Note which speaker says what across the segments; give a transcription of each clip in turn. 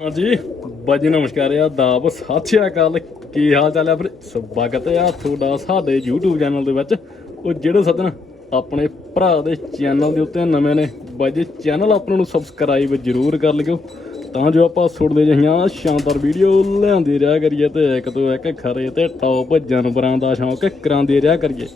Speaker 1: ਹਾਂਜੀ, ਬਾਜੀ ਨਮਸਕਾਰ ਆ ਦਾਬ ਸਤਿ ਸ਼੍ਰੀ ਅਕਾਲ। ਕੀ ਹਾਲ ਚਾਲ ਆ ਫਿਰ ਸਵਾਗਤ ਆ ਤੁਹਾਡਾ ਸਾਡੇ YouTube ਚੈਨਲ ਦੇ ਵਿੱਚ। ਉਹ ਜਿਹੜੇ ਸੱਜਣ ਆਪਣੇ ਭਰਾ ਦੇ ਚੈਨਲ ਦੇ ਉੱਤੇ ਨਵੇਂ ਨੇ, ਬਾਜੀ ਚੈਨਲ ਆਪਣਾ ਨੂੰ ਸਬਸਕ੍ਰਾਈਬ ਜ਼ਰੂਰ ਕਰ ਲਿਓ। ਤਾਂ ਜੋ ਆਪਾਂ ਸੁਣਦੇ ਜਹੀਆਂ ਸ਼ਾਨਦਾਰ ਵੀਡੀਓ ਲਿਆਂਦੇ ਰਿਹਾ ਕਰੀਏ ਤੇ ਇੱਕ ਤੋਂ ਇੱਕ ਖਰੇ ਤੇ ਟੌਪ ਜਾਨਵਰਾਂ ਦਾ ਸ਼ੌਂਕ ਕਰਾਉਂਦੇ ਰਿਹਾ ਕਰੀਏ।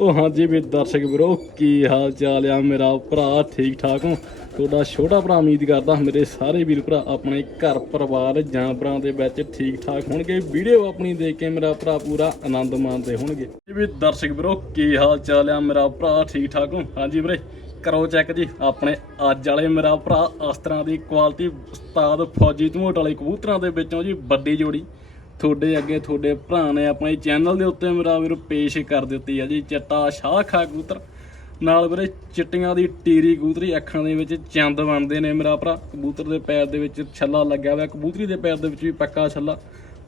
Speaker 1: ਉਹ ਹਾਂਜੀ ਵੀ ਦਰਸ਼ਕ ਵੀਰੋ, ਕੀ ਹਾਲ ਚਾਲ ਆ ਮੇਰਾ ਭਰਾ? ਠੀਕ ਠਾਕ ਹੋ? ਤੁਹਾਡਾ ਛੋਟਾ ਭਰਾ ਉਮੀਦ ਕਰਦਾ ਮੇਰੇ ਸਾਰੇ ਵੀਰ ਭਰਾ ਆਪਣੇ ਘਰ ਪਰਿਵਾਰ ਜਾਨਵਰਾਂ ਦੇ ਵਿੱਚ ਠੀਕ ਠਾਕ ਹੋਣਗੇ। ਵੀਡੀਓ ਆਪਣੀ ਦੇਖ ਕੇ ਮੇਰਾ ਭਰਾ ਪੂਰਾ ਆਨੰਦ ਮਾਣਦੇ ਹੋਣਗੇ। ਵੀ ਦਰਸ਼ਕ ਵੀਰੋ, ਕੀ ਹਾਲ ਚਾਲ ਆ ਮੇਰਾ ਭਰਾ? ਠੀਕ ਠਾਕ ਹੋ? ਹਾਂਜੀ ਵੀਰੇ, ਕਰੋ ਚੈੱਕ ਜੀ, ਆਪਣੇ ਅੱਜ ਵਾਲੇ ਮੇਰਾ ਭਰਾ, ਇਸ ਤਰ੍ਹਾਂ ਦੀ ਕੁਆਲਿਟੀ ਉਸਤਾਦ ਫੌਜੀ ਧਮੋਟ ਵਾਲੇ ਕਬੂਤਰਾਂ ਦੇ ਵਿੱਚੋਂ ਜੀ ਵੱਡੀ ਜੋੜੀ। ਤੁਹਾਡੇ ਅੱਗੇ ਤੁਹਾਡੇ ਭਰਾ ਨੇ ਆਪਣੇ ਚੈਨਲ ਦੇ ਉੱਤੇ ਮੇਰਾ ਵੀਰ ਪੇਸ਼ ਕਰ ਦਿੱਤੀ ਆ ਜੀ, ਚਿੱਟਾ ਸ਼ਾਹ ਖਾ ਕਬੂਤਰ। ਨਾਲ ਵੀਰੇ ਚਿੱਟੀਆਂ ਦੀ ਟੀਰੀ ਕਬੂਤਰੀ ਅੱਖਾਂ ਦੇ ਵਿੱਚ ਚੰਦ ਬਣਦੇ ਨੇ ਮੇਰਾ ਭਰਾ। ਕਬੂਤਰ ਦੇ ਪੈਰ ਦੇ ਵਿੱਚ ਛੱਲਾ ਲੱਗਿਆ ਹੋਇਆ, ਕਬੂਤਰੀ ਦੇ ਪੈਰ ਦੇ ਵਿੱਚ ਵੀ ਪੱਕਾ ਛੱਲਾ।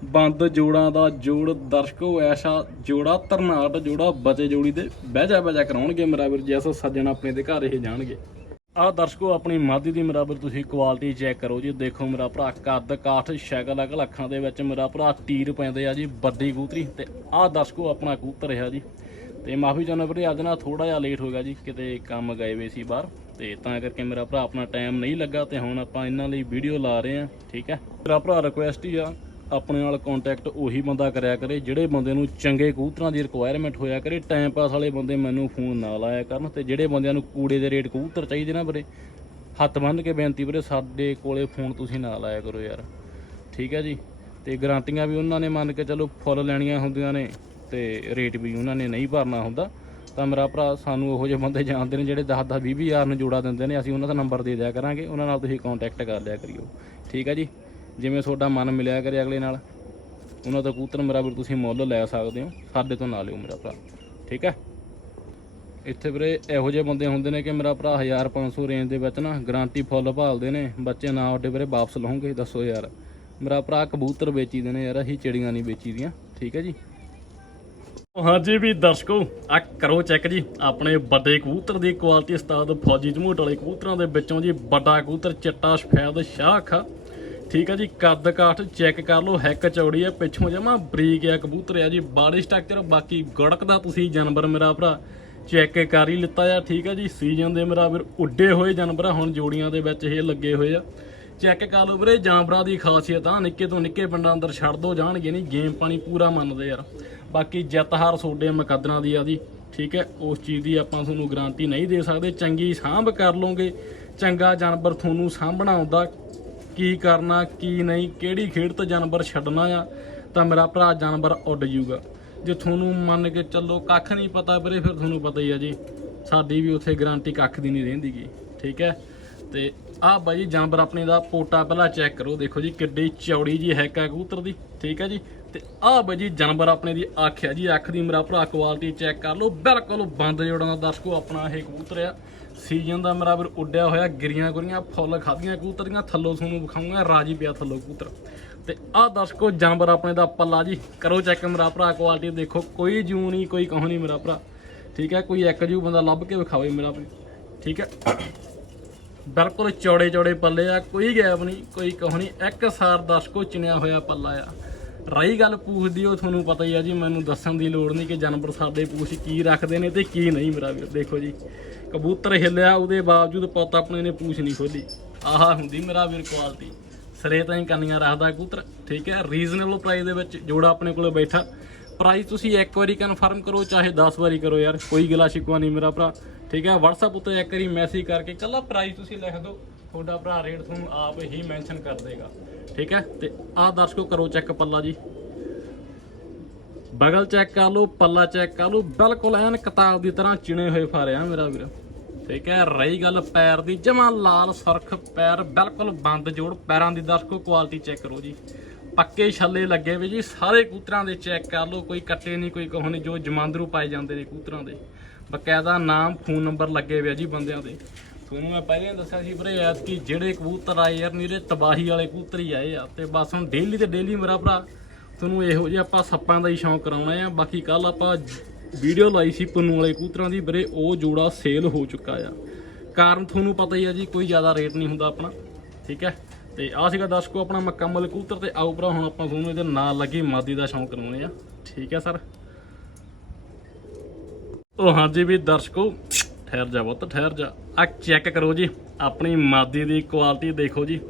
Speaker 1: ਬੰਦ ਜੋੜਾਂ ਦਾ ਜੋੜ ਦਰਸ਼ਕੋ ਐਸਾ ਜੋੜਾ ਤਰਨਾਟ ਜੋੜਾ ਬਚੇ ਜੋੜੀ ਦੇ ਬਹਿ ਜਾ ਬਹਿ ਜਾ ਕਰਾਉਣਗੇ ਮੇਰਾ ਵੀਰ ਜੈਸਾ ਸੱਜਣ ਆਪਣੇ ਦੇ ਘਰ ਇਹ ਜਾਣਗੇ। ਆਹ ਦਰਸ਼ਕੋ, ਆਪਣੀ ਮਾਦੀ ਦੀ ਮੇਰਾ ਵੀਰ ਤੁਸੀਂ ਕੁਆਲਿਟੀ ਚੈੱਕ ਕਰੋ ਜੀ। ਦੇਖੋ ਮੇਰਾ ਭਰਾ ਕੱਦ ਕਾਠ, ਸ਼ਕਲ ਅਕਲ ਅੱਖਾਂ ਦੇ ਵਿੱਚ ਮੇਰਾ ਭਰਾ ਟੀਰ ਪੈਂਦੇ ਆ ਜੀ, ਵੱਡੀ ਕੂਤਰੀ ਤੇ ਆਹ ਦਰਸ਼ਕੋ, ਆਪਣਾ ਕਬੂਤਰ ਹੈ ਜੀ। ਤੇ ਮਾਫੀ ਚਾਹੁੰਦਾ ਵੀਰੇ, ਅੱਜ ਨਾ ਥੋੜਾ ਜਿਹਾ ਲੇਟ ਹੋ ਗਿਆ ਜੀ, ਕਿਤੇ ਕੰਮ ਗਏ ਵੇ ਸੀ ਬਾਹਰ। ਤੇ ਤਾਂ ਕਰਕੇ ਮੇਰਾ ਭਰਾ ਆਪਣਾ ਟਾਈਮ ਨਹੀਂ ਲੱਗਾ ਤੇ ਹੁਣ ਆਪਾਂ ਇਹਨਾਂ ਲਈ ਵੀਡੀਓ ਲਾ ਰਹੇ ਆ ਠੀਕ ਹੈ? ਮੇਰਾ ਭਰਾ ਰਿਕੁਐਸਟ ਹੀ ਆ ਆਪਣੇ ਨਾਲ ਕੰਟੈਕਟ ਉਹੀ ਬੰਦਾ ਕਰਿਆ ਕਰੇ, ਜਿਹੜੇ ਬੰਦੇ ਨੂੰ ਚੰਗੇ ਕਬੂਤਰਾਂ ਦੀ ਰਿਕੁਆਇਰਮੈਂਟ ਹੋਇਆ ਕਰੇ ਟਾਈਮ ਪਾਸ ਵਾਲੇ ਬੰਦੇ ਮੈਨੂੰ ਫੋਨ ਨਾ ਲਾਇਆ ਕਰਨ ਤੇ ਜਿਹੜੇ ਬੰਦਿਆਂ ਨੂੰ ਕੂੜੇ ਦੇ ਰੇਟ ਕਬੂਤਰ ਚਾਹੀਦੇ ਨਾ ਵੀਰੇ, ਹੱਥ ਬੰਨ੍ਹ ਕੇ ਬੇਨਤੀ ਵੀਰੇ, ਸਾਡੇ ਕੋਲੇ ਫੋਨ ਤੁਸੀਂ ਨਾ ਲਾਇਆ ਕਰੋ ਯਾਰ। ਠੀਕ ਹੈ ਜੀ? ਤੇ ਗਾਰੰਟੀਆਂ ਵੀ ਉਹਨਾਂ ਨੇ ਮੰਨ ਕੇ ਚਲੋ ਫੁੱਲ ਲੈਣੀਆਂ ਹੁੰਦੀਆਂ ਨੇ ਤੇ ਰੇਟ ਵੀ ਉਹਨਾਂ ਨੇ ਨਹੀਂ ਭਰਨਾ ਹੁੰਦਾ। ਤਾਂ ਮੇਰਾ ਭਰਾ, ਸਾਨੂੰ ਉਹੋ ਜਿਹੇ ਬੰਦੇ ਜਾਣਦੇ ਨੇ ਜਿਹੜੇ 10 10 20 ਹਜ਼ਾਰ ਨੂੰ ਜੋੜਾ ਦਿੰਦੇ ਨੇ, ਅਸੀਂ ਉਹਨਾਂ ਦਾ ਨੰਬਰ ਦੇ ਦਿਆ ਕਰਾਂਗੇ, ਉਹਨਾਂ ਨਾਲ ਤੁਸੀਂ ਕੰਟੈਕਟ ਕਰ ਲਿਆ ਕਰਿਓ। ਠੀਕ ਹੈ ਜੀ? ਜਿਵੇਂ ਤੁਹਾਡਾ ਮਨ ਮਿਲਿਆ ਕਰੇ ਅਗਲੇ ਨਾਲ, ਉਹਨਾਂ ਦਾ ਕਬੂਤਰ ਮੇਰਾ ਵੀ ਤੁਸੀਂ ਮੁੱਲ ਲੈ ਸਕਦੇ ਹੋ, ਸਾਡੇ ਤੋਂ ਨਾ ਲਿਓ ਮੇਰਾ ਭਰਾ, ਠੀਕ ਹੈ? ਇੱਥੇ ਵੀਰੇ ਇਹੋ ਜਿਹੇ ਬੰਦੇ ਹੁੰਦੇ ਨੇ ਕਿ ਮੇਰਾ ਭਰਾ 1500 ਰੇਂਜ ਦੇ ਵਿੱਚ ਨਾ ਗਾਰੰਟੀ ਫੁੱਲ ਭਾਲਦੇ ਨੇ, ਬੱਚੇ ਨਾ ਉੱਡੇ ਵੀਰੇ ਵਾਪਸ ਲਹੋਗੇ ਦੱਸੋ ਯਾਰ। ਮੇਰਾ ਭਰਾ ਕਬੂਤਰ ਵੇਚੀ ਦੇ ਨੇ ਯਾਰ, ਅਸੀਂ ਚਿੜੀਆਂ ਨਹੀਂ ਵੇਚੀ ਦੀਆਂ ਠੀਕ ਹੈ ਜੀ? ਹਾਂਜੀ ਵੀ ਦਰਸ਼ਕੋ, ਆ ਕਰੋ ਚੈੱਕ ਜੀ, ਆਪਣੇ ਵੱਡੇ ਕਬੂਤਰ ਦੀ ਕੁਆਲਿਟੀ ਉਸਤਾਦ ਫੌਜੀ ਜਮੂਟ ਵਾਲੇ ਕਬੂਤਰਾਂ ਦੇ ਵਿੱਚੋਂ ਜੀ ਵੱਡਾ ਕਬੂਤਰ ਚਿੱਟਾ, ਸਫੈਦ ਸ਼ਾਖ ਆ ਠੀਕ ਆ ਜੀ ਕੱਦ ਕਾਠ ਚੈੱਕ ਕਰ ਲਓ ਹੈਕ ਚੌੜੀ ਆ ਪਿੱਛੋਂ ਜਮਾ ਬਰੀਕ ਆ ਕਬੂਤਰ ਆ ਜੀ ਬਾਡੀ ਸਟਰਕਚਰ ਬਾਕੀ ਗੜਕਦਾ ਤੁਸੀਂ ਜਾਨਵਰ ਮੇਰਾ ਭਰਾ। ਚੈੱਕ ਕਰ ਹੀ ਲਿੱਤਾ ਆ ਠੀਕ ਆ ਜੀ ਸੀਜ਼ਨ ਦੇ ਮੇਰਾ ਵੀਰ ਉੱਡੇ ਹੋਏ ਜਾਨਵਰ ਆ, ਹੁਣ ਜੋੜੀਆਂ ਦੇ ਵਿੱਚ ਇਹ ਲੱਗੇ ਹੋਏ ਆ। ਚੈੱਕ ਕਰ ਲਓ ਵੀਰੇ ਜਾਨਵਰਾਂ ਦੀ ਖਾਸੀਅਤ ਆ ਨਿੱਕੇ ਤੋਂ ਨਿੱਕੇ ਪਿੰਡਾਂ ਅੰਦਰ ਛੱਡ ਦੋ ਜਾਣਗੇ ਨਹੀਂ ਗੇਮ ਪਾਣੀ ਪੂਰਾ ਮੰਨਦੇ ਯਾਰ। ਬਾਕੀ ਜਿੱਤ ਹਾਰ ਸੋਡੇ ਮੁਕੱਦਰਾਂ ਦੀ ਆ ਜੀ ਠੀਕ ਹੈ ਉਸ ਚੀਜ਼ ਦੀ ਆਪਾਂ ਤੁਹਾਨੂੰ ਗਾਰੰਟੀ ਨਹੀਂ ਦੇ ਸਕਦੇ ਚੰਗੀ ਸਾਂਭ ਕਰ ਲਓਗੇ ਚੰਗਾ ਜਾਨਵਰ ਤੁਹਾਨੂੰ ਸਾਂਭਣਾ ਆਉਂਦਾ ਕੀ ਕਰਨਾ, ਕੀ ਨਹੀਂ, ਕਿਹੜੀ ਖੇਡ ਤੋਂ ਜਾਨਵਰ ਛੱਡਣਾ ਆ, ਤਾਂ ਮੇਰਾ ਭਰਾ ਜਾਨਵਰ ਉੱਡ ਜੂਗਾ ਜੇ ਤੁਹਾਨੂੰ ਮੰਨ ਕੇ ਚੱਲੋ ਕੱਖ ਨਹੀਂ ਪਤਾ ਵੀਰੇ, ਫਿਰ ਤੁਹਾਨੂੰ ਪਤਾ ਹੀ ਆ ਜੀ, ਸਾਡੀ ਵੀ ਉੱਥੇ ਗਾਰੰਟੀ ਕੱਖ ਦੀ ਨਹੀਂ ਰਹਿੰਦੀਗੀ ਠੀਕ ਹੈ? ਤੇ ਆਹ ਬਾਈ ਜਾਨਵਰ ਆਪਣੇ ਦਾ ਪੋਟਾ ਪਹਿਲਾਂ ਚੈੱਕ ਕਰੋ, ਦੇਖੋ ਜੀ ਕਿੱਡੀ ਚੌੜੀ ਜੀ ਹੈਕ ਹੈ ਕਬੂਤਰ ਦੀ, ਠੀਕ ਹੈ ਜੀ? ਤੇ ਆਹ ਬਾਈ ਜੀ, ਜਾਨਵਰ ਆਪਣੇ ਦੀ ਅੱਖ ਹੈ ਜੀ, ਅੱਖ ਦੀ ਮੇਰਾ ਭਰਾ ਕੁਆਲਿਟੀ ਚੈੱਕ ਕਰ ਲਓ, ਬਿਲਕੁਲ ਬੰਦ ਜੋੜਾਂ ਦਾ ਦਰਸ਼ਕੋ ਆਪਣਾ ਇਹ ਕਬੂਤਰ ਆ। ਸੀਜ਼ਨ ਦਾ ਮੇਰਾ ਵੀਰ ਉੱਡਿਆ ਹੋਇਆ, ਗਿਰੀਆਂ ਗੁਰੀਆਂ, ਫੁੱਲ ਖਾਧੀਆਂ ਕੂਤਰੀਆਂ ਥੱਲੋਂ ਤੁਹਾਨੂੰ ਵਿਖਾਉਂਗਾ ਰਾਜੀ ਪਿਆ ਥੱਲੋਂ ਕੂਤਰ ਤੇ ਆਹ ਦਰਸ਼ਕੋ, ਜਾਨਵਰ ਆਪਣੇ ਦਾ ਪੱਲਾ ਜੀ, ਕਰੋ ਚੈੱਕ ਮੇਰਾ ਭਰਾ ਕੁਆਲਿਟੀ ਦੇਖੋ, ਕੋਈ ਜੂ ਨਹੀਂ, ਕੋਈ ਕਹੋ ਨਹੀਂ ਮੇਰਾ ਭਰਾ। ਠੀਕ ਹੈ, ਕੋਈ ਇੱਕ ਜੂ ਬੰਦਾ ਲੱਭ ਕੇ ਵਿਖਾਵੇ ਮੇਰਾ ਭਰਾ। ਠੀਕ ਹੈ, ਬਿਲਕੁਲ ਚੌੜੇ ਚੌੜੇ ਪੱਲੇ ਆ, ਕੋਈ ਗੈਪ ਨਹੀਂ, ਕੋਈ ਕਹੋ ਨਹੀਂ, ਇੱਕ ਸਾਰ ਦਰਸ਼ਕੋ ਚਿਣਿਆ ਹੋਇਆ ਪੱਲਾ ਆ। ਰਹੀ ਗੱਲ ਪੂਛ ਦੀ ਉਹ ਤੁਹਾਨੂੰ ਪਤਾ ਹੀ ਆ ਜੀ, ਮੈਨੂੰ ਦੱਸਣ ਦੀ ਲੋੜ ਨਹੀਂ ਕਿ ਜਾਨਵਰ ਸਾਡੇ ਪੂਛ ਕੀ ਰੱਖਦੇ ਨੇ ਤੇ ਕੀ ਨਹੀਂ ਮੇਰਾ ਵੀਰ, ਦੇਖੋ ਜੀ। ਕਬੂਤਰ ਹਿੱਲਿਆ, ਉਹਦੇ ਬਾਵਜੂਦ ਪੁੱਤ ਆਪਣੇ ਨੇ ਪੂਛ ਨਹੀਂ ਖੋਲੀ ਆਹਾ ਹੁੰਦੀ ਮੇਰਾ ਵੀਰ ਕੁਆਲਿਟੀ। ਸਰੇ ਤਾਂ ਹੀ ਕੰਨੀਆਂ ਰੱਖਦਾ ਕਬੂਤਰ, ਠੀਕ ਹੈ? ਰੀਜ਼ਨੇਬਲ ਪ੍ਰਾਈਸ ਦੇ ਵਿੱਚ ਜੋੜਾ ਆਪਣੇ ਕੋਲੇ ਬੈਠਾ। ਪ੍ਰਾਈਸ ਤੁਸੀਂ ਇੱਕ ਵਾਰੀ ਕਨਫਰਮ ਕਰੋ, ਚਾਹੇ 10 ਵਾਰੀ ਕਰੋ ਯਾਰ, ਕੋਈ ਗਿਲਾ ਸ਼ਿਕਵਾ ਨਹੀਂ ਮੇਰਾ ਭਰਾ, ਠੀਕ ਹੈ? WhatsApp ਉੱਤੇ ਇੱਕ ਵਾਰੀ ਮੈਸੇਜ ਕਰਕੇ ਕੱਲਾ ਪ੍ਰਾਈਸ ਤੁਸੀਂ ਲਿਖ ਦਿਓ, ਤੁਹਾਡਾ ਭਰਾ ਰੇਟ ਤੁਹਾਨੂੰ ਆਪ ਹੀ ਮੈਂਸ਼ਨ ਕਰ ਦੇਗਾ, ਠੀਕ ਹੈ? ਤੇ ਆਹ ਦਰਸ਼ਕੋ ਕਰੋ ਚੈੱਕ ਪੱਲਾ ਜੀ। ਬਗਲ ਚੈੱਕ ਕਰ ਲਓ, ਪੱਲਾ ਚੈੱਕ ਕਰ ਲਓ, ਬਿਲਕੁਲ ਐਨ ਕਿਤਾਬ ਦੀ ਤਰ੍ਹਾਂ ਚਿਣੇ ਹੋਏ ਫਾਰੇ ਆ ਮੇਰਾ ਵੀਰ। ਠੀਕ ਹੈ, ਰਹੀ ਗੱਲ ਪੈਰ ਦੀ, ਜਮਾ ਲਾਲ ਸੁਰਖ ਪੈਰ, ਬਿਲਕੁਲ ਬੰਦ ਜੋੜ, ਪੈਰਾਂ ਦੀ ਦਰਸ਼ਕੋ ਕੁਆਲਿਟੀ ਚੈੱਕ ਕਰੋ ਜੀ। ਪੱਕੇ ਛੱਲੇ ਲੱਗੇ ਵੀ ਜੀ, ਸਾਰੇ ਕੂਤਰਾਂ ਦੇ ਚੈੱਕ ਕਰ ਲਓ, ਕੋਈ ਕੱਟੇ ਨਹੀਂ, ਕੋਈ ਕਹੋ ਨਹੀਂ, ਜੋ ਜਮਾਂਦਰੂ ਪਾਏ ਜਾਂਦੇ ਨੇ ਕੂਤਰਾਂ ਦੇ। ਬਕਾਇਦਾ ਨਾਮ, ਫੋਨ ਨੰਬਰ ਲੱਗੇ ਹੋਏ ਜੀ ਬੰਦਿਆਂ ਦੇ। ਤੁਹਾਨੂੰ ਮੈਂ ਪਹਿਲਾਂ ਹੀ ਦੱਸਿਆ ਸੀ ਵੀਰੇ ਐਤ ਕਿ ਜਿਹੜੇ ਕਬੂਤਰ ਆਏ ਯਾਰ, ਨੀਰੇ ਤਬਾਹੀ ਵਾਲੇ ਕਬੂਤਰ ਹੀ ਆਏ ਆ, ਤੇ ਬਸ ਹੁਣ ਡੇਲੀ ਤੇ ਡੇਲੀ ਮੇਰਾ ਭਰਾ ਤੁਹਾਨੂੰ ਇਹੋ ਜਿਹੇ ਆਪਾਂ ਸੱਪਾਂ ਦਾ ਹੀ ਸ਼ੌਂਕ ਕਰਾਉਣਾ ਆ। ਬਾਕੀ ਕੱਲ ਆਪਾਂ ਵੀਡੀਓ ਲਾਈ ਸੀ ਪੁੰਨੂ ਵਾਲੇ ਕੂਤਰਾਂ ਦੀ, ਵੀਰੇ ਉਹ ਜੋੜਾ ਸੇਲ ਹੋ ਚੁੱਕਾ ਆ। ਕਾਰਨ ਤੁਹਾਨੂੰ ਪਤਾ ਹੀ ਆ ਜੀ, ਕੋਈ ਜ਼ਿਆਦਾ ਰੇਟ ਨਹੀਂ ਹੁੰਦਾ ਆਪਣਾ, ਠੀਕ ਹੈ? ਤੇ ਆ ਸੀਗਾ ਦਰਸ਼ਕੋ ਆਪਣਾ ਮੁਕੰਮਲ ਕੂਤਰ ਤੇ ਆਓ ਭਰਾ, ਹੁਣ ਆਪਾਂ ਤੁਹਾਨੂੰ ਇਹਦੇ ਨਾਲ ਲੱਗੀ ਮਾਦੀ ਦਾ ਸ਼ੌਂਕ ਕਰਾਉਣੇ ਆ। ਠੀਕ ਹੈ ਸਰ? ਉਹ ਹਾਂਜੀ ਵੀ ਦਰਸ਼ਕੋ, ਠਹਿਰ ਜਾ ਬਹੁਤ ਠਹਿਰ ਜਾ। ਆ ਚੈੱਕ ਕਰੋ ਜੀ, ਆਪਣੀ ਮਾਦੀ ਦੀ ਕੁਆਲਿਟੀ ਦੇਖੋ ਜੀ।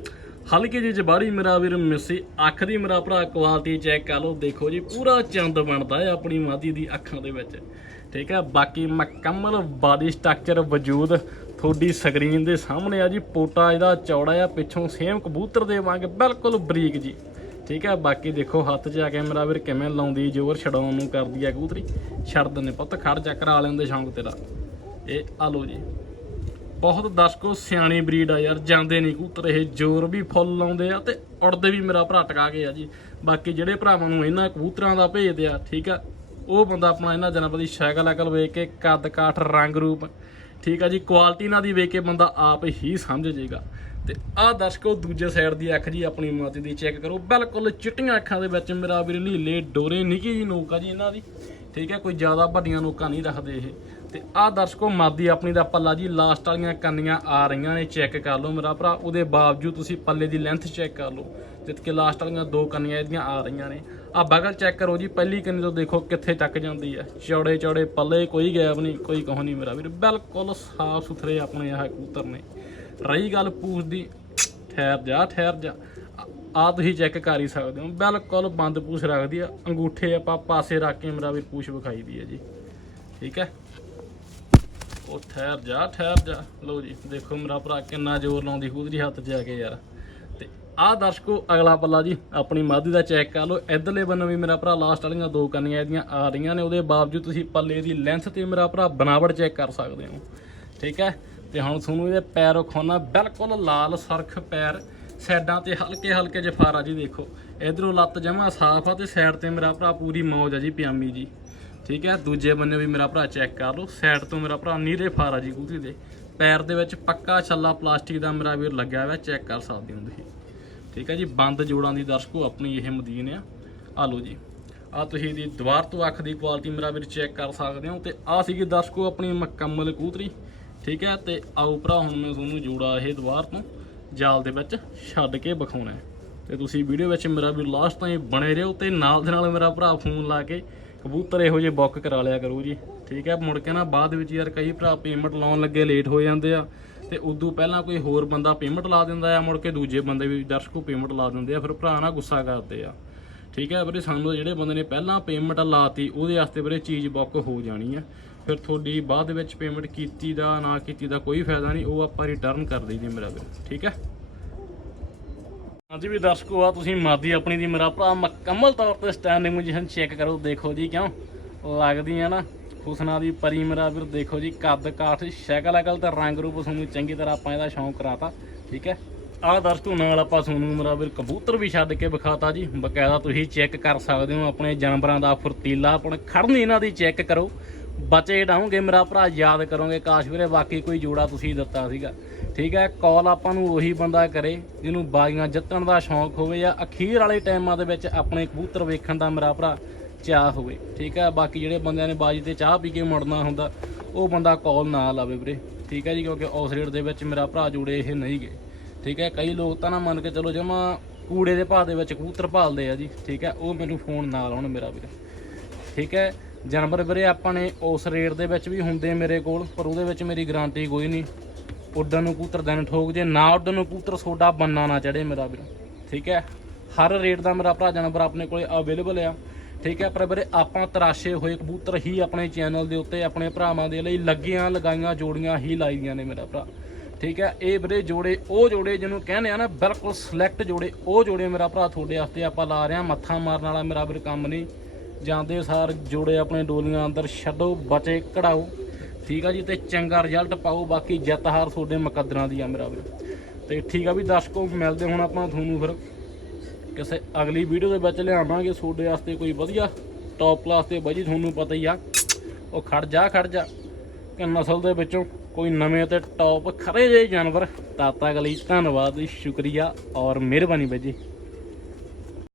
Speaker 1: ਹਲਕੇ ਜਿਹੀ ਜਬਾੜੀ ਮੇਰਾ ਵੀਰ ਮਿੱਸੀ ਅੱਖ ਦੀ ਮੇਰਾ ਭਰਾ ਕੁਆਲਿਟੀ ਚੈੱਕ ਕਰ ਲਓ। ਦੇਖੋ ਜੀ, ਪੂਰਾ ਚੰਦ ਬਣਦਾ ਹੈ ਆਪਣੀ ਮਾਦੀ ਦੀ ਅੱਖਾਂ ਦੇ ਵਿੱਚ। ਠੀਕ ਹੈ, ਬਾਕੀ ਮੁਕੰਮਲ ਬਾਡੀ ਸਟਰਕਚਰ ਵਜੂਦ ਤੁਹਾਡੀ ਸਕਰੀਨ ਦੇ ਸਾਹਮਣੇ ਆ ਜੀ। ਪੋਟਾ ਇਹਦਾ ਚੌੜਾ ਆ, ਪਿੱਛੋਂ ਸੇਮ ਕਬੂਤਰ ਦੇ ਵਾਂਗ ਬਿਲਕੁਲ ਬਰੀਕ ਜੀ। ਠੀਕ ਹੈ, ਬਾਕੀ ਦੇਖੋ ਹੱਥ 'ਚ ਆ ਕੇ ਮੇਰਾ ਵੀਰ ਕਿਵੇਂ ਲਾਉਂਦੀ, ਜ਼ੋਰ ਛਡਾਉਣ ਨੂੰ ਕਰਦੀ ਆ ਕਬੂਤਰੀ। ਛੱਡ ਦਿੰਦੇ ਪੁੱਤ, ਖੜ ਜਾ, ਕਰਾ ਲੈਂਦੇ ਸ਼ੌਂਕ ਤੇਰਾ। ਇਹ ਆ ਲੋ ਜੀ। ਬਹੁਤ ਦਰਸ਼ਕੋ ਸਿਆਣੇ ਬਰੀਡ ਆ ਯਾਰ, ਜਾਂਦੇ ਨਹੀਂ ਕੂਤਰ, ਇਹ ਜ਼ੋਰ ਵੀ ਫੁੱਲ ਲਾਉਂਦੇ ਆ ਤੇ ਉੜਦੇ ਵੀ ਮੇਰਾ ਭਰਾ ਟਕਾ ਕੇ ਆ ਜੀ। ਬਾਕੀ ਜਿਹੜੇ ਭਰਾਵਾਂ ਨੂੰ ਇਹਨਾਂ ਕਬੂਤਰਾਂ ਦਾ ਭੇਜਦੇ ਆ ਠੀਕ ਆ, ਉਹ ਬੰਦਾ ਆਪਣਾ ਇਹਨਾਂ ਜਨਾਬ ਦੀ ਸ਼ੈਕਲ ਅਕਲ ਵੇਖ ਕੇ ਕੱਦ ਕਾਠ ਰੰਗ ਰੂਪ, ਠੀਕ ਆ ਜੀ ਕੁਆਲਿਟੀ ਇਹਨਾਂ ਦੀ ਵੇਖ ਕੇ ਬੰਦਾ ਆਪ ਹੀ ਸਮਝ ਜਾਏਗਾ ਤੇ ਆਹ ਦਰਸ਼ਕੋ ਦੂਜੇ ਸਾਈਡ ਦੀ ਅੱਖ ਜੀ, ਆਪਣੀ ਮਾਤੀ ਦੀ ਚੈੱਕ ਕਰੋ, ਬਿਲਕੁਲ ਚਿੱਟੀਆਂ ਅੱਖਾਂ ਦੇ ਵਿੱਚ ਮੇਰਾ ਵੀਰ ਨੀਲੇ ਡੋਰੇ ਨਿੱਕੀ ਜੀ ਨੋਕ ਆ ਜੀ ਇਹਨਾਂ ਦੀ, ਠੀਕ ਹੈ ਕੋਈ ਜ਼ਿਆਦਾ ਵੱਡੀਆਂ ਨੋਕਾਂ ਨਹੀਂ ਰੱਖਦੇ ਇਹ। ਤੇ ਆਹ ਦਰਸ਼ਕੋ, ਮਾਦੀ ਆਪਣੀ ਦਾ ਪੱਲਾ ਜੀ ਲਾਸਟ ਵਾਲੀਆਂ ਕੰਨੀਆਂ ਆ ਰਹੀਆਂ ਨੇ ਚੈੱਕ ਕਰ ਲਓ ਮੇਰਾ ਭਰਾ। ਉਹਦੇ ਬਾਵਜੂਦ ਤੁਸੀਂ ਪੱਲੇ ਦੀ ਲੈਂਥ ਚੈੱਕ ਕਰ ਲਓ, ਜਿੱਤ ਕਿ ਲਾਸਟ ਵਾਲੀਆਂ ਦੋ ਕੰਨੀਆਂ ਇਹਦੀਆਂ ਆ ਰਹੀਆਂ ਨੇ। ਆ ਬਗਲ ਚੈੱਕ ਕਰੋ ਜੀ, ਪਹਿਲੀ ਕੰਨੀ ਤੋਂ ਦੇਖੋ ਕਿੱਥੇ ਤੱਕ ਜਾਂਦੀ ਹੈ ਚੌੜੇ ਚੌੜੇ ਪੱਲੇ, ਕੋਈ ਗੈਪ ਨਹੀਂ, ਕੋਈ ਕਹੋ ਨਹੀਂ ਮੇਰਾ ਵੀਰ, ਬਿਲਕੁਲ ਸਾਫ਼ ਸੁਥਰੇ ਆਪਣੇ ਆਹ ਕਬੂਤਰ ਨੇ। ਰਹੀ ਗੱਲ ਪੂਛ ਦੀ, ਠਹਿਰ ਜਾ ਠਹਿਰ ਜਾ। ਆ ਤੁਸੀਂ ਚੈੱਕ ਕਰ ਹੀ ਸਕਦੇ ਹੋ, ਬਿਲਕੁਲ ਬੰਦ ਪੂਛ ਰੱਖਦੀ ਆ, ਅੰਗੂਠੇ ਆਪਾਂ ਪਾਸੇ ਰੱਖ ਕੇ ਮੇਰਾ ਵੀ ਪੂਛ ਵਿਖਾਈ ਦੀ ਹੈ ਜੀ। ਠੀਕ ਹੈ? ਉਹ ਠਹਿਰ ਜਾ ਠਹਿਰ ਜਾ। ਲਓ ਜੀ, ਦੇਖੋ ਮੇਰਾ ਭਰਾ ਕਿੰਨਾ ਜ਼ੋਰ ਲਾਉਂਦੀ ਖੂਦਰੀ ਹੱਥ 'ਚ ਆ ਕੇ ਯਾਰ। ਤੇ ਆਹ ਦਰਸ਼ਕੋ, ਅਗਲਾ ਪੱਲਾ ਜੀ, ਆਪਣੀ ਮਾਦੀ ਦਾ ਚੈੱਕ ਕਰ ਲਓ। ਇਧਰਲੇ ਬੰਨੋਂ ਵੀ ਮੇਰਾ ਭਰਾ ਲਾਸਟ ਵਾਲੀਆਂ ਦੋ ਕੰਨੀਆਂ ਇਹਦੀਆਂ ਆ ਰਹੀਆਂ ਨੇ, ਉਹਦੇ ਬਾਵਜੂਦ ਤੁਸੀਂ ਪੱਲੇ ਦੀ ਲੈਂਥ ਤੇ ਮੇਰਾ ਭਰਾ ਬਨਾਵਟ ਚੈੱਕ ਕਰ ਸਕਦੇ ਹੋ। ਠੀਕ ਹੈ? ਤੇ ਹੁਣ ਤੁਹਾਨੂੰ ਇਹਦੇ ਪੈਰ ਵਿਖਾਉਣਾ, ਬਿਲਕੁਲ ਲਾਲ ਸਰਖ ਪੈਰ, ਸਾਈਡਾਂ ਤੇ ਹਲਕੇ ਹਲਕੇ ਜਫਾਰਾ ਜੀ ਦੇਖੋ। ਇਧਰੋਂ ਲੱਤ ਜਮਾ ਸਾਫ਼ ਆ ਤੇ ਸਾਈਡ ਤੇ ਮੇਰਾ ਭਰਾ ਪੂਰੀ ਮੌਜ ਆ ਜੀ, ਪਿਆਮੀ ਜੀ। ਠੀਕ ਹੈ? ਦੂਜੇ ਬੰਨੇ ਵੀ ਮੇਰਾ ਭਰਾ ਚੈੱਕ ਕਰ ਲਓ। ਸਾਈਡ ਤੋਂ ਮੇਰਾ ਭਰਾ ਨੀਰੇ ਫਾਰਾ ਜੀ ਕੂਤੀ ਦੇ। ਪੈਰ ਦੇ ਵਿੱਚ ਪੱਕਾ ਛੱਲਾ ਪਲਾਸਟਿਕ ਦਾ ਮੇਰਾ ਵੀਰ ਲੱਗਿਆ ਹੋਇਆ ਚੈੱਕ ਕਰ ਸਕਦੇ ਹੋ ਤੁਸੀਂ। ਠੀਕ ਹੈ ਜੀ? ਬੰਦ ਜੋੜਾਂ ਦੀ ਦਰਸ਼ਕੋ, ਆਪਣੀ ਇਹ ਮਦੀਨ ਆ। ਆ ਲਓ ਜੀ। ਆ ਤੁਸੀਂ ਦੀ ਦੁਬਾਰ ਤੋਂ ਅੱਖ ਦੀ ਕੁਆਲਿਟੀ ਮੇਰਾ ਵੀਰ ਚੈੱਕ ਕਰ ਸਕਦੇ ਹੋ। ਤੇ ਆ ਸੀਗੀ ਦਰਸ਼ਕੋ ਆਪਣੀ ਮੁਕੰਮਲ ਕੂਤਰੀ। ਠੀਕ ਹੈ? ਤੇ ਆਓ ਭਰਾ, ਹੁਣ ਮੈਂ ਤੁਹਾਨੂੰ ਜੋੜਾ ਇਹ ਦੁਬਾਰ ਤੋਂ ਜਾਲ ਦੇ ਵਿੱਚ ਛੱਡ ਕੇ ਵਿਖਾਉਣਾ ਹੈ। ਤੇ ਤੁਸੀਂ ਵੀਡੀਓ ਵਿੱਚ ਮੇਰਾ ਵੀ ਲਾਸਟ ਤਾਈਂ ਬਣੇ ਰਹੋ ਤੇ ਨਾਲ ਦੇ ਨਾਲ ਮੇਰਾ ਭਰਾ ਫੋਨ ਲਾ ਕੇ ਕਬੂਤਰ ਇਹੋ ਜਿਹੇ ਬੁੱਕ ਕਰਾ ਲਿਆ ਕਰੋ ਜੀ। ਠੀਕ ਹੈ, ਮੁੜ ਕੇ ਨਾ ਬਾਅਦ ਵਿੱਚ ਯਾਰ ਕਈ ਭਰਾ ਪੇਮੈਂਟ ਲਾਉਣ ਲੱਗੇ ਲੇਟ ਹੋ ਜਾਂਦੇ ਆ। ਤੇ ਉਦੋਂ ਪਹਿਲਾਂ ਕੋਈ ਹੋਰ ਬੰਦਾ ਪੇਮੈਂਟ ਲਾ ਦਿੰਦਾ ਆ, ਮੁੜ ਕੇ ਦੂਜੇ ਬੰਦੇ ਵੀ ਦਰਸ਼ਕੋ ਪੇਮੈਂਟ ਲਾ ਦਿੰਦੇ ਆ, ਫਿਰ ਭਰਾ ਨਾ ਗੁੱਸਾ ਕਰਦੇ ਆ। ਠੀਕ ਹੈ ਵੀਰੇ, ਸਾਨੂੰ ਜਿਹੜੇ ਬੰਦੇ ਨੇ ਪਹਿਲਾਂ ਪੇਮੈਂਟ ਲਾਤੀ, ਉਹਦੇ ਵਾਸਤੇ ਵੀਰੇ ਚੀਜ਼ ਬੁੱਕ ਹੋ ਜਾਣੀ ਆ। ਫਿਰ ਤੁਹਾਡੀ ਬਾਅਦ ਵਿੱਚ ਪੇਮੈਂਟ ਕੀਤੀ ਦਾ, ਨਾ ਕੀਤੀ ਦਾ ਕੋਈ ਫਾਇਦਾ ਨਹੀਂ, ਉਹ ਆਪਾਂ ਰਿਟਰਨ ਕਰ ਦਈਏ ਮੇਰਾ ਵੀਰ। ਠੀਕ ਹੈ? ਹਾਂਜੀ ਵੀ ਦਰਸ਼ਕੋ, ਆ ਤੁਸੀਂ ਮਾਦੀ ਆਪਣੀ ਦੀ ਮੇਰਾ ਭਰਾ ਮੁਕੰਮਲ ਤੌਰ ਤੇ ਸਟੈਂਡਿੰਗ ਪੋਜੀਸ਼ਨ ਚੈੱਕ ਕਰੋ, ਦੇਖੋ ਜੀ ਕਿਉਂ? ਲੱਗਦੀ ਆ ਨਾ, ਹੁਸਨਾ ਦੀ ਪਰੀ ਮੇਰਾ ਵੀਰ, ਦੇਖੋ ਜੀ, ਕੱਦ ਕਾਠ, ਸ਼ਕਲ ਅਕਲ ਤੇ ਰੰਗ ਰੂਪ ਤੁਹਾਨੂੰ ਚੰਗੀ ਤਰ੍ਹਾਂ ਆਪਾਂ ਇਹਦਾ ਸ਼ੌਂਕ ਕਰਾਤਾ, ਠੀਕ ਹੈ? ਆਹ ਦਰਸ਼ਕੋ, ਨਾਲ ਆਪਾਂ ਤੁਹਾਨੂੰ ਮੇਰਾ ਵੀਰ ਕਬੂਤਰ ਵੀ ਛੱਡ ਕੇ ਵਿਖਾਤਾ ਜੀ, ਬਕਾਇਦਾ ਤੁਸੀਂ ਚੈੱਕ ਕਰ ਸਕਦੇ ਹੋ ਆਪਣੇ ਜਾਨਵਰਾਂ ਦਾ ਫੁਰਤੀਲਾ ਆਪਣ ਖੜਨੀ ਇਹਨਾਂ ਦੀ ਚੈੱਕ ਕਰੋ। ਬਚੇ ਡਾਉਂਗੇ ਮੇਰਾ ਭਰਾ ਯਾਦ ਕਰੋਗੇ, ਕਾਸ਼ ਵੀਰੇ ਬਾਕੀ ਕੋਈ ਜੋੜਾ ਤੁਸੀਂ ਦਿੱਤਾ ਸੀਗਾ। ਠੀਕ ਹੈ ਕਾਲ ਆਪਾਂ ਨੂੰ ਉਹੀ ਬੰਦਾ ਕਰੇ ਜਿਹਨੂੰ ਬਾਜ਼ੀਆਂ ਜਿੱਤਣ ਦਾ ਸ਼ੌਂਕ ਹੋਵੇ ਜਾਂ ਅਖੀਰ ਵਾਲੇ ਟਾਈਮਾਂ ਦੇ ਵਿੱਚ ਆਪਣੇ ਕਬੂਤਰ ਵੇਖਣ ਦਾ ਮੇਰਾ ਭਰਾ ਚਾਹ ਹੋਵੇ, ਠੀਕ ਹੈ। ਬਾਕੀ ਜਿਹੜੇ ਬੰਦਿਆਂ ਨੇ ਬਾਜੀ ਤੇ ਚਾਹ ਪੀ ਕੇ ਮੁੜਨਾ ਹੁੰਦਾ, ਉਹ ਬੰਦਾ ਕਾਲ ਨਾ ਲਾਵੇ ਵੀਰੇ, ਠੀਕ ਹੈ ਜੀ, ਕਿਉਂਕਿ ਉਸ ਰੇਟ ਦੇ ਵਿੱਚ ਮੇਰਾ ਭਰਾ ਜੁੜੇ ਇਹ ਨਹੀਂ ਗਏ, ਠੀਕ ਹੈ। ਕਈ ਲੋਕ ਤਾਂ ਨਾ ਮੰਨ ਕੇ ਚਲੋ ਜਮਾ ਕੂੜੇ ਦੇ ਭਾਅ ਦੇ ਵਿੱਚ ਕਬੂਤਰ ਭਾਲਦੇ ਆ ਜੀ, ਠੀਕ ਹੈ। ਉਹ ਮੈਨੂੰ ਫੋਨ ਨਾ ਲਾਉਣ ਮੇਰਾ ਵੀਰੇ, ਠੀਕ ਹੈ। ਜਾਨਵਰ ਵੀਰੇ, ਆਪਾਂ ਨੇ ਉਸ ਰੇਟ ਦੇ ਵਿੱਚ ਵੀ ਹੁੰਦੇ ਮੇਰੇ ਕੋਲ, ਪਰ ਉਹਦੇ ਵਿੱਚ ਮੇਰੀ ਗਾਰੰਟੀ ਕੋਈ ਨਹੀਂ। ਉੱਡਣ ਨੂੰ ਕੂਤਰ ਦਿਨ ਠੋਕ ਜੇ, ਨਾ ਉੱਡਣ ਨੂੰ ਕਬੂਤਰ ਸੋਡਾ ਬੰਨਾ ਨਾ ਚੜੇ ਮੇਰਾ ਵੀਰ। ਠੀਕ ਹੈ? ਹਰ ਰੇਟ ਦਾ ਮੇਰਾ ਭਰਾ ਜਾਨਵਰ ਆਪਣੇ ਕੋਲੇ ਅਵੇਲੇਬਲ ਆ। ਠੀਕ ਹੈ? ਪਰ ਵੀਰੇ ਆਪਾਂ ਤਰਾਸ਼ੇ ਹੋਏ ਕਬੂਤਰ ਹੀ ਆਪਣੇ ਚੈਨਲ ਦੇ ਉੱਤੇ, ਆਪਣੇ ਭਰਾਵਾਂ ਦੇ ਲਈ ਲੱਗੀਆਂ, ਲਗਾਈਆਂ, ਜੋੜੀਆਂ ਹੀ ਲਾਈਆਂ ਨੇ ਮੇਰਾ ਭਰਾ। ਠੀਕ ਹੈ? ਇਹ ਵੀਰੇ ਜੋੜੇ, ਉਹ ਜੋੜੇ ਜਿਹਨੂੰ ਕਹਿੰਦੇ ਆ ਨਾ, ਬਿਲਕੁਲ ਸਿਲੈਕਟ ਜੋੜੇ, ਉਹ ਜੋੜੇ ਮੇਰਾ ਭਰਾ ਤੁਹਾਡੇ ਵਾਸਤੇ ਆਪਾਂ ਲਾ ਰਹੇ ਆ ਮੱਥਾ ਮਾਰਨ ਵਾਲਾ ਮੇਰਾ ਵੀਰ ਕੰਮ ਨਹੀਂ। ਜਾਂਦੇ ਸਾਰ ਜੋੜੇ ਆਪਣੇ ਡੋਲੀਆਂ ਅੰਦਰ ਛੱਡੋ, ਬਚੇ, ਕਢਾਓ। ਠੀਕ ਆ ਜੀ, ਤੇ ਚੰਗਾ ਰਿਜ਼ਲਟ ਪਾਓ, ਬਾਕੀ ਜਿੱਤ ਹਾਰ ਤੁਹਾਡੇ ਮੁਕੱਦਰਾਂ ਦੀ ਆ ਮੇਰਾ ਵੀਰ। ਤੇ ਠੀਕ ਆ ਵੀ ਦਰਸ਼ਕੋ, ਮਿਲਦੇ ਹੁਣ ਆਪਾਂ ਤੁਹਾਨੂੰ ਫਿਰ ਕਿਸੇ ਅਗਲੀ ਵੀਡੀਓ ਦੇ ਵਿੱਚ ਲਿਆਵਾਂਗੇ। ਤੁਹਾਡੇ ਵਾਸਤੇ ਕੋਈ ਵਧੀਆ ਟੌਪ ਕਲਾਸ ਤੇ ਬਾਜੀ ਤੁਹਾਨੂੰ ਪਤਾ ਹੀ ਆ, ਉਹ ਖੜ ਜਾ ਖੜ ਜਾ। ਕਿ ਨਸਲ ਦੇ ਵਿੱਚੋਂ ਕੋਈ ਨਵੇਂ ਤੇ ਟੌਪ ਖਰੇ ਜਿਹੇ ਜਾਨਵਰ ਤਾਤਾ ਗਲੀ ਧੰਨਵਾਦ, ਸ਼ੁਕਰੀਆ ਔਰ ਮਿਹਰਬਾਨੀ ਬਾਈ ਜੀ।